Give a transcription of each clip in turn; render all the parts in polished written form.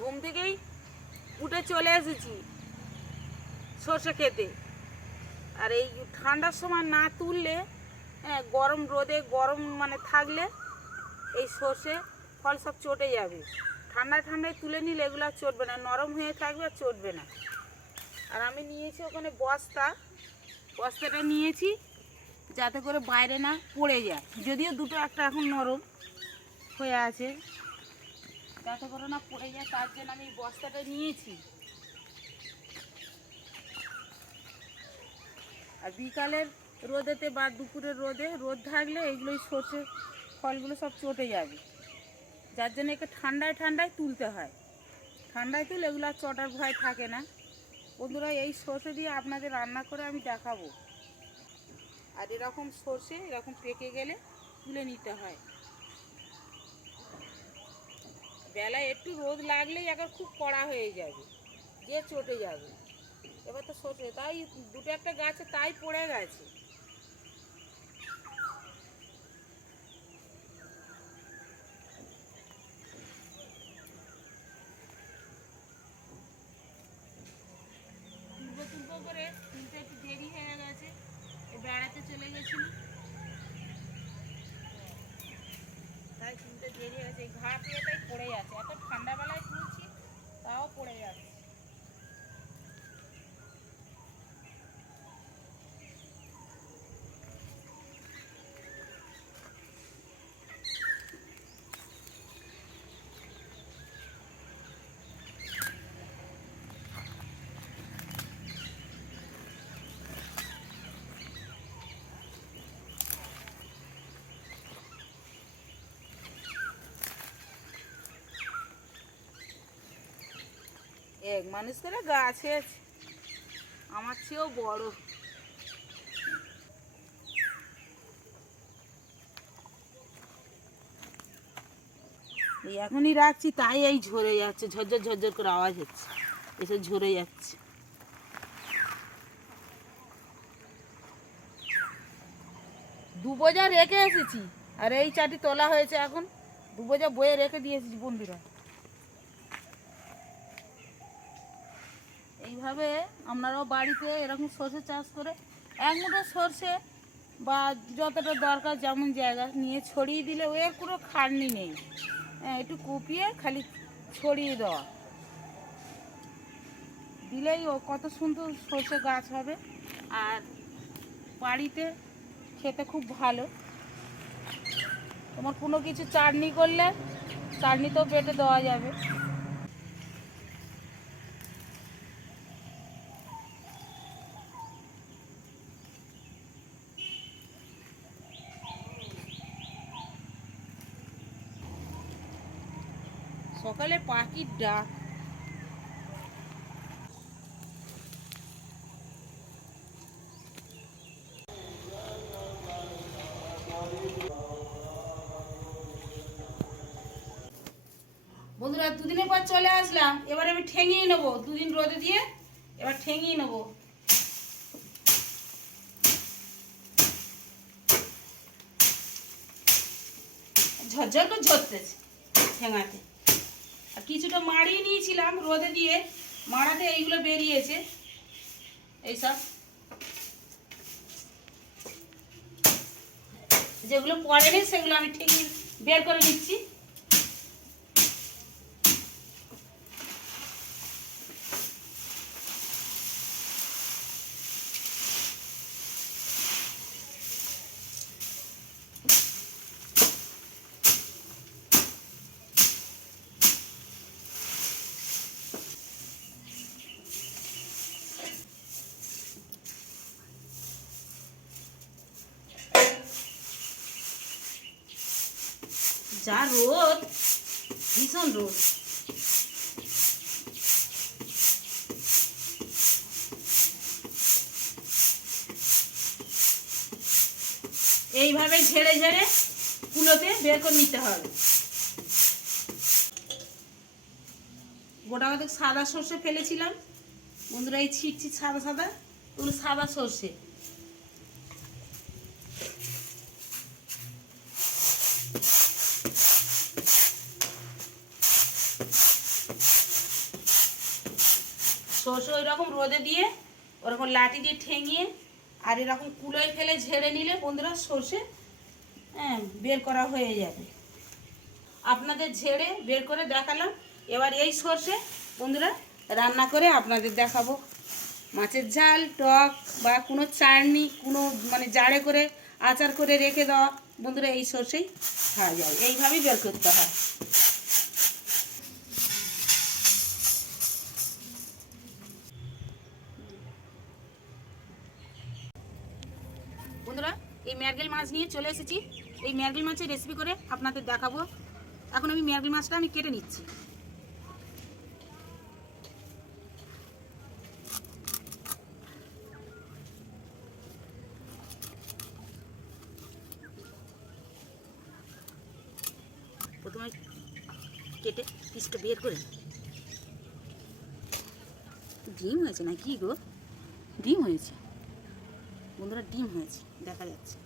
ঘুম থেকেই উঠে চলে এসেছি সর্ষে খেতে। আর এই ঠান্ডার সময় না তুললে, গরম রোদে গরম মানে থাকলে এই সর্ষে ফল সব চটে যাবে। ঠান্ডায় ঠান্ডায় তুলে নিলে এগুলো আর চটবে না, নরম হয়ে থাকবে আর চটবে না। আর আমি নিয়েছি ওখানে বস্তাটা নিয়েছি যাতে করে বাইরে না পড়ে যায়। যদিও দুটো একটা এখন নরম হয়ে আছে, যাতে করে না পড়ে যায়, তার জন্য আমি বস্তাটা নিয়েছি। আর বিকালের রোদেতে বা দুপুরের রোদ থাকলে এইগুলো সর্ষে ফলগুলো সব চটে যাবে, যার জন্য একে ঠান্ডায় ঠান্ডায় তুলতে হয়। ঠান্ডায় তুলে এগুলো আর চটার ভয় থাকে না। বন্ধুরা, এই সর্ষে দিয়ে আপনাদের রান্না করে আমি দেখাবো। আর এরকম সর্ষে এরকম পেকে গেলে তুলে নিতে হয়। বেলায় একটু রোদ লাগলেই এখন খুব কড়া হয়ে যাবে, যে চটে যাবে। এবার তো সর্ষে তাই দুটো একটা গাছে তাই পড়ে গেছে। তুলবো করে তুলতে একটু দেরি হয়ে গেছে, বেড়াতে চলে গেছিল তাই তুলতে দেরি হয়েছে। ঘা পেয়ে তাই পড়ে যাচ্ছে, এত ঠান্ডাবেলায় তুলছি তাও পড়ে যাচ্ছে। এক মানুষ করে গাছে আমার চেয়েও বড়। এখনই রাখছি তাই এই ঝরে যাচ্ছে, ঝরঝর ঝরঝর করে আওয়াজ হচ্ছে, এসে ঝরে যাচ্ছে। দু বোঝা রেখে এসেছি, আর এই চাটি তোলা হয়েছে, এখন দু বোঝা বয়ে রেখে দিয়ে এসেছি। বন্ধুরা, এইভাবে আপনারাও বাড়িতে এরকম সর্ষে চাষ করে এক মুঠো সর্ষে বা যতটা দরকার যেমন জায়গা নিয়ে ছড়িয়ে দিলে এর কোনো খাটনি নেই। একটু কুপিয়ে খালি ছড়িয়ে দেওয়া দিলেই ও কত সুন্দর সর্ষে গাছ হবে। আর বাড়িতে খেতে খুব ভালো। তোমার কোনো কিছু চাটনি করলে চাটনিতেও বেটে দেওয়া যাবে। সকালে পাখির ডাক। বন্ধুরা, দুদিনের পর চলে আসলাম। এবার আমি ঠেঙিয়ে নেবো, দুদিন রোদে দিয়ে এবার ঠেঙিয়ে নেবো। ঝরঝর করে ঝরতেছে ঠেঙাতে। আর কিছুটা মাড়িয়ে নিয়েছিলাম রোদে দিয়ে, মাড়াতে এইগুলো বেরিয়েছে। এইসব যেগুলো পড়েনি সেগুলো আমি ঠেঙিয়ে বের করে নিচ্ছি। যা রোদ, ভীষণ রোদ। এইভাবে ঝেড়ে ঝেড়ে কুলোতে বের করে নিতে হবে। গোটা কতক সাদা সর্ষে ফেলেছিলাম বন্ধুরা, এই ছিটছি সাদা সাদা, ওগুলো সাদা সর্ষে। সর্ষে ওই রকম রোদে দিয়ে ওরকম লাঠি দিয়ে ঠেঙিয়ে আর এরকম কুলোয় ফেলে ঝেড়ে নিলে বন্ধুরা সর্ষে বের করা হয়ে যাবে। আপনাদের ঝেড়ে বের করে দেখালাম। এবার এই সর্ষে বন্ধুরা রান্না করে আপনাদের দেখাবো। মাছের ঝাল, টক বা কোনো চাটনি, কোনো মানে জাড়ে করে আচার করে রেখে দেওয়া বন্ধুরা এই সর্ষেই খাওয়া যায়। এইভাবেই বের করতে হয়। বন্ধুরা এই ম্যারগেল মাছ নিয়ে চলে এসেছি। এই ম্যারগেল মাছের রেসিপি করে আপনাদের দেখাবো। এখন আমি ম্যারগেল মাছটা কেটে নিচ্ছি। প্রথমে কেটে পিসটা বের করে, ডিম হয়েছে না কি গো? ডিম হয়েছে বন্ধুরা, ডিম হয়েছে দেখা যাচ্ছে।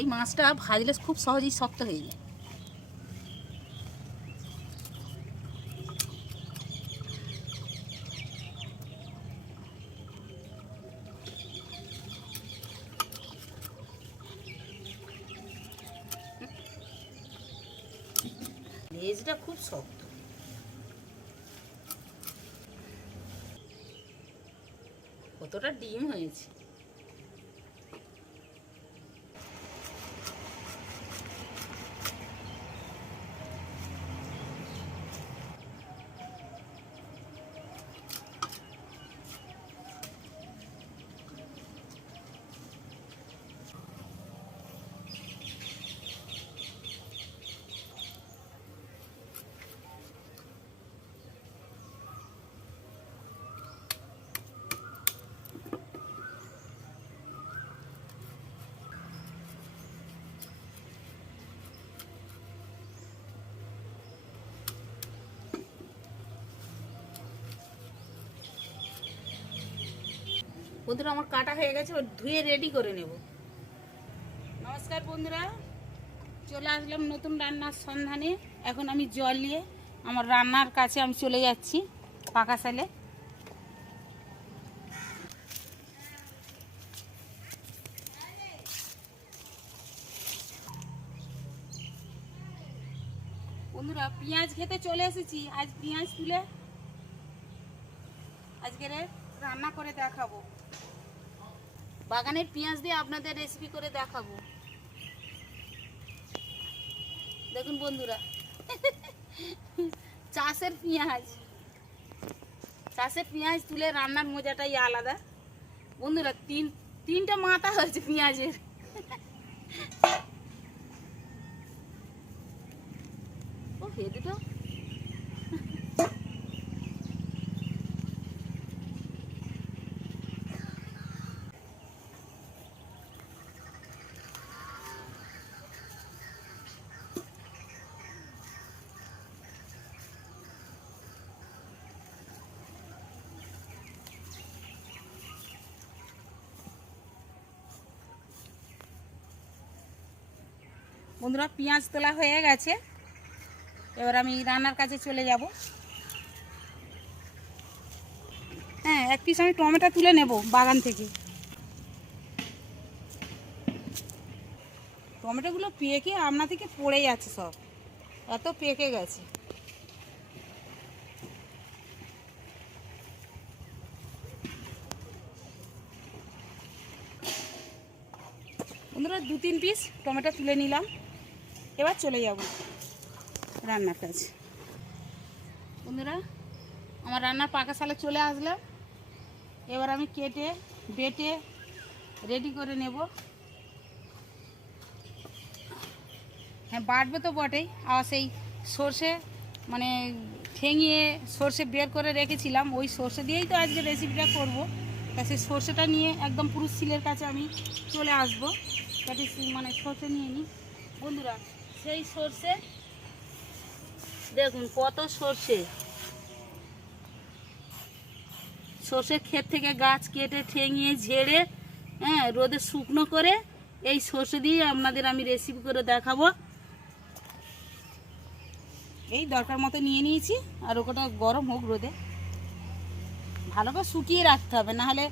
এই মাছটা ভাজলে খুব সহজেই শক্ত হয়ে যায়। লেজটা খুব শক্ত। কতটা ডিম হয়েছে। বন্ধুরা আমার কাটা হয়ে গেছে, ধুয়ে রেডি করে নেব। নমস্কার বন্ধুরা, চলে আসলাম নতুন রান্নার সন্ধানে। এখন আমি জল নিয়ে আমার রান্নার কাছে আমি চলে যাচ্ছি পাকা সালে। বন্ধুরা পেঁয়াজ খেতে চলে এসেছি। আজ পেঁয়াজ তুলে আজকের রান্না করে দেখাবো। বাগানের পেঁয়াজ দিয়ে আপনাদের রেসিপি করে দেখাবো। দেখুন বন্ধুরা, চাষের পেঁয়াজ, চাষের পেঁয়াজ তুলে রান্নার মজাটাই আলাদা। বন্ধুরা তিনটা মাথা হয়েছে পেঁয়াজের। ও হে দুটো বন্ধুরা পেঁয়াজ তোলা হয়ে গেছে। এবার আমি রান্নার কাছে চলে যাব। হ্যাঁ, এক পিস আমি টমেটো তুলে নেব বাগান থেকে। টমেটোগুলো পেকে আমনা থেকে পড়ে যাচ্ছে, সব এত পেকে গেছে। বন্ধুরা 2-3 পিস টমেটো তুলে নিলাম। এবার চলে যাব রান্নার কাছে। বন্ধুরা আমার রান্নার পাকা সালে চলে আসলাম। এবার আমি কেটে বেটে রেডি করে নেব। হ্যাঁ, বাটবে তো বটেই। আর সেই সর্ষে মানে ঠেঙিয়ে সর্ষে বের করে রেখেছিলাম, ওই সর্ষে দিয়েই তো আজকে রেসিপিটা করব। তা সেই সর্ষেটা নিয়ে একদম পুরো শিলের কাছে আমি চলে আসবো। কাটি মানে সর্ষে নিয়ে নিই। বন্ধুরা সেই সর্ষে দেখুন কত সর্ষে, সর্ষের ক্ষেত থেকে গাছ কেটে ঠেঙিয়ে ঝেড়ে হ্যাঁ রোদে শুকনো করে এই সর্ষে দিয়ে আপনাদের আমি রেসিপি করে দেখাবো। এই দরকার মতো নিয়ে নিয়েছি, আর ওটা গরম হোক রোদে, ভালো করে শুকিয়ে রাখতে হবে, নাহলে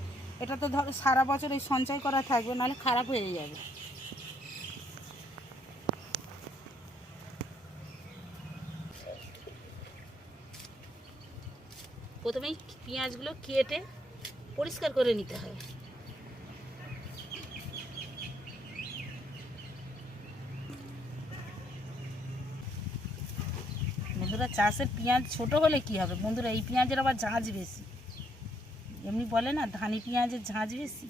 এটা তো ধরো সারা বছর এই সঞ্চয় করা থাকবে, নাহলে খারাপ হয়ে যাবে। প্রথমেই পেঁয়াজগুলো কেটে পরিষ্কার করে নিতে হবে। বন্ধুরা, চাষের পেঁয়াজ ছোট হলে কি হবে বন্ধুরা, এই পেঁয়াজের আবার ঝাঁঝ বেশি। এমনি বলে না ধানি পেঁয়াজের ঝাঁঝ বেশি।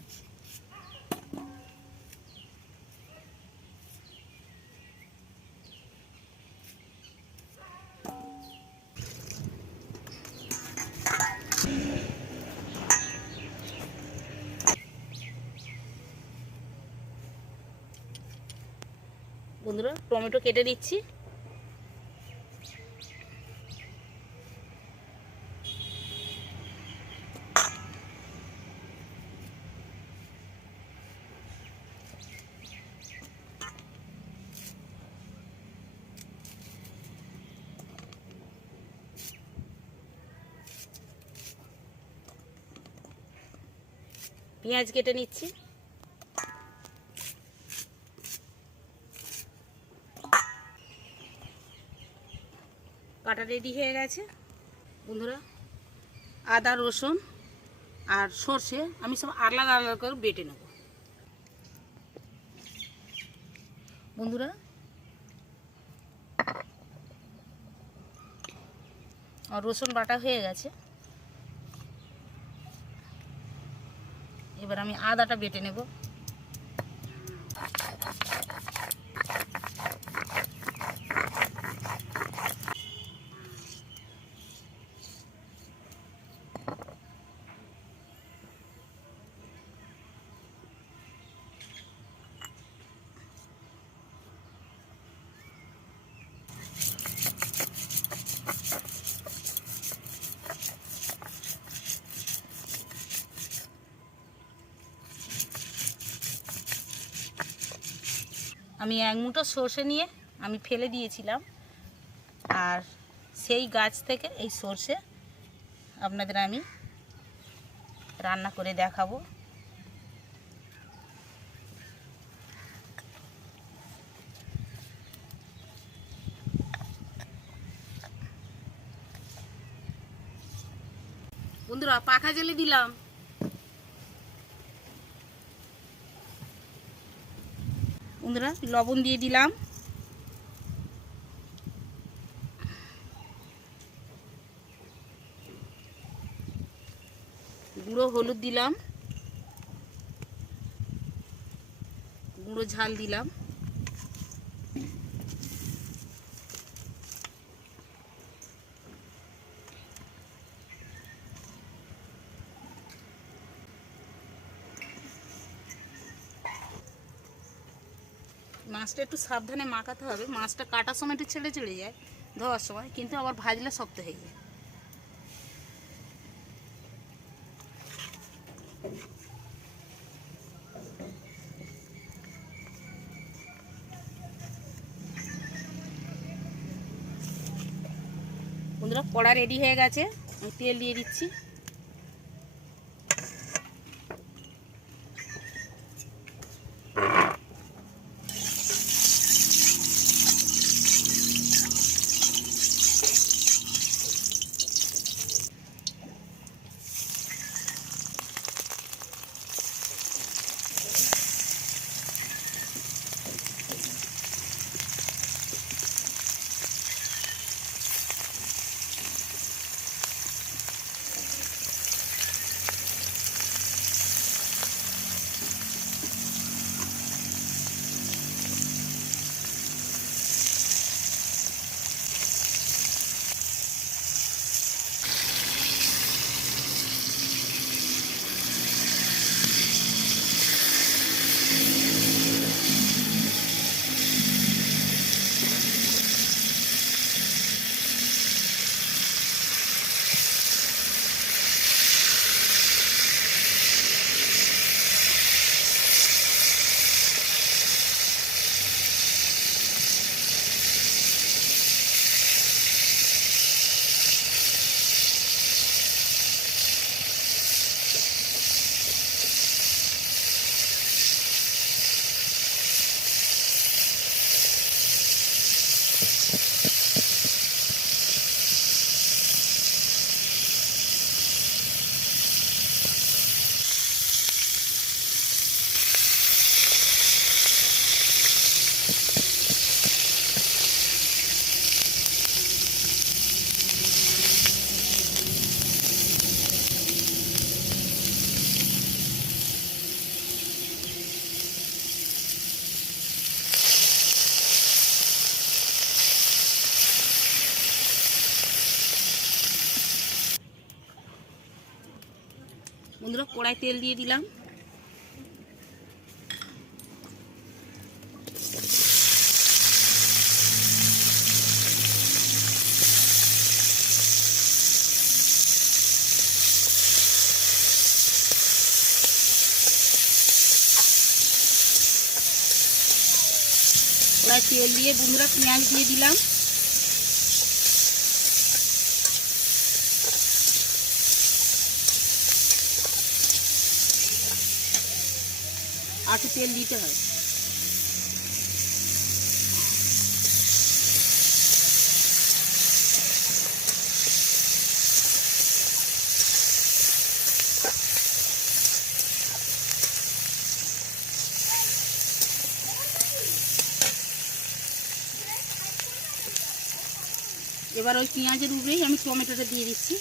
বন্ধুরা, টমেটো কেটে দিচ্ছি। পেঁয়াজ কেটে নিচ্ছি। কাটা রেডি হয়ে গেছে। বন্ধুরা, আদা রসুন আর সর্ষে আমি সব আলাদা আলাদা করে বেটে নেব। বন্ধুরা, আর রসুন বাটা হয়ে গেছে, এবার আমি আদাটা বেটে নেব। আমি এক মুঠো সর্ষে নিয়ে আমি ফেলে দিয়েছিলাম, আর সেই গাছ থেকে এই সর্ষে আপনাদের আমি রান্না করে দেখাবো। বন্ধুরা, পাখা জ্বেলে দিলাম। বন্ধুরা, লবণ দিয়ে দিলাম, গুঁড়ো হলুদ দিলাম, গুঁড়ো ঝাল দিলাম, মাছটা একটু সাবধানে মাখাতে হবে, মাছটা কাটার সময় একটু ছেড়ে ছেড়ে যায়, ধোয়ার সময়, কিন্তু আবার ভাজলে শক্ত হয়ে যায়। বন্ধুরা, কড়া রেডি হয়ে গেছে, আমি তেল দিয়ে দিচ্ছি। বন্ধুরা কড়াই তেল দিয়ে দিলাম। কড়াই তেল দিয়ে বন্ধুরা পেঁয়াজ দিয়ে দিলাম। আর তেল দিতে হয়। এবার ওই পেঁয়াজের উপরেই আমি টমেটোটা দিয়ে দিচ্ছি।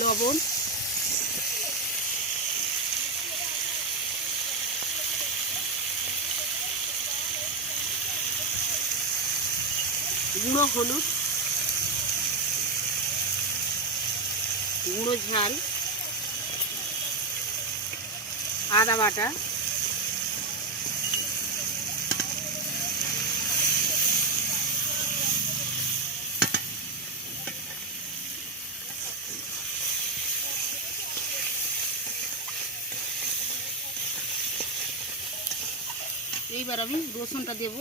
লবণ, গুঁড়ো হলুদ, গুঁড়ো ঝাল, আদা বাটা, এইবার আমি রসুনটা দেব।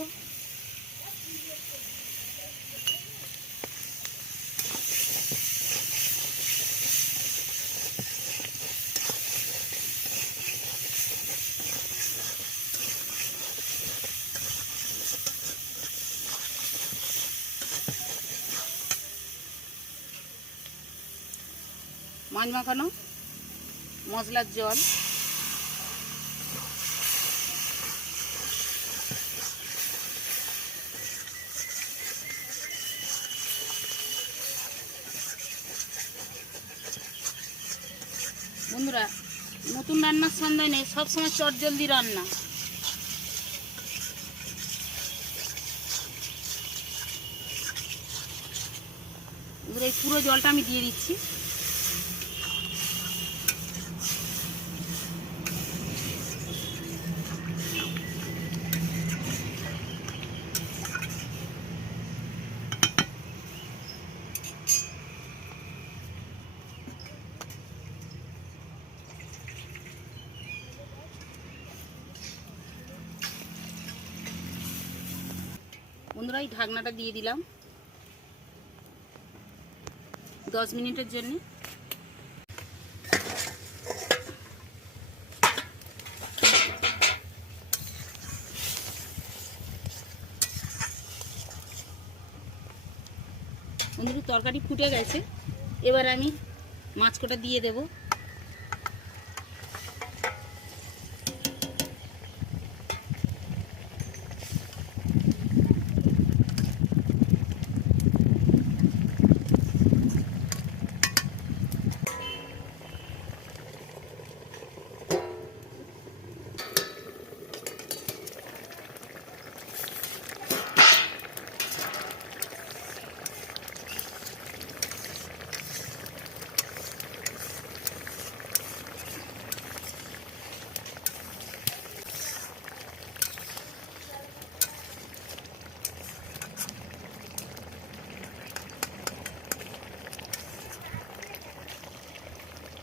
মাছ মাখানো মশলার জল, বন্ধুরা নতুন রান্নার সন্ধানে সবসময় চটজলদি রান্না। এই পুরো জলটা আমি দিয়ে দিচ্ছি। বন্ধুরা এই ঢাকনাটা দিয়ে দিলাম 10 মিনিটের জন্য। বন্ধুরা তরকারি ফুটে গেছে, এবার আমি মাছ কটা দিয়ে দেব।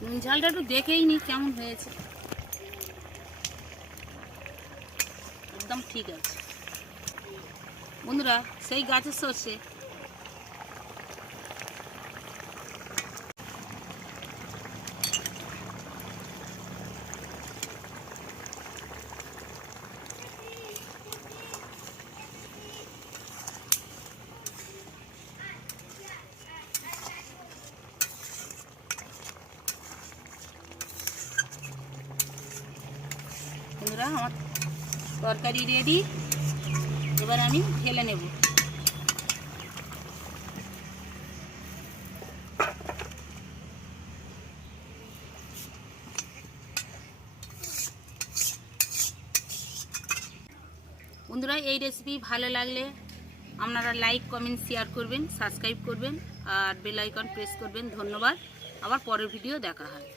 নুন ঝালটা একটু দেখেই নি কেমন হয়েছে, একদম ঠিক আছে। বন্ধুরা সেই গাছের সর্ষে, বন্ধুরা আমার তরকারি রেডি, এবার আমি ঢেলে নেব। বন্ধুরা এই রেসিপি ভালো লাগলে আপনারা লাইক কমেন্ট শেয়ার করবেন, সাবস্ক্রাইব করবেন আর বেল আইকন প্রেস করবেন। ধন্যবাদ। আবার পরের ভিডিও দেখা হয়।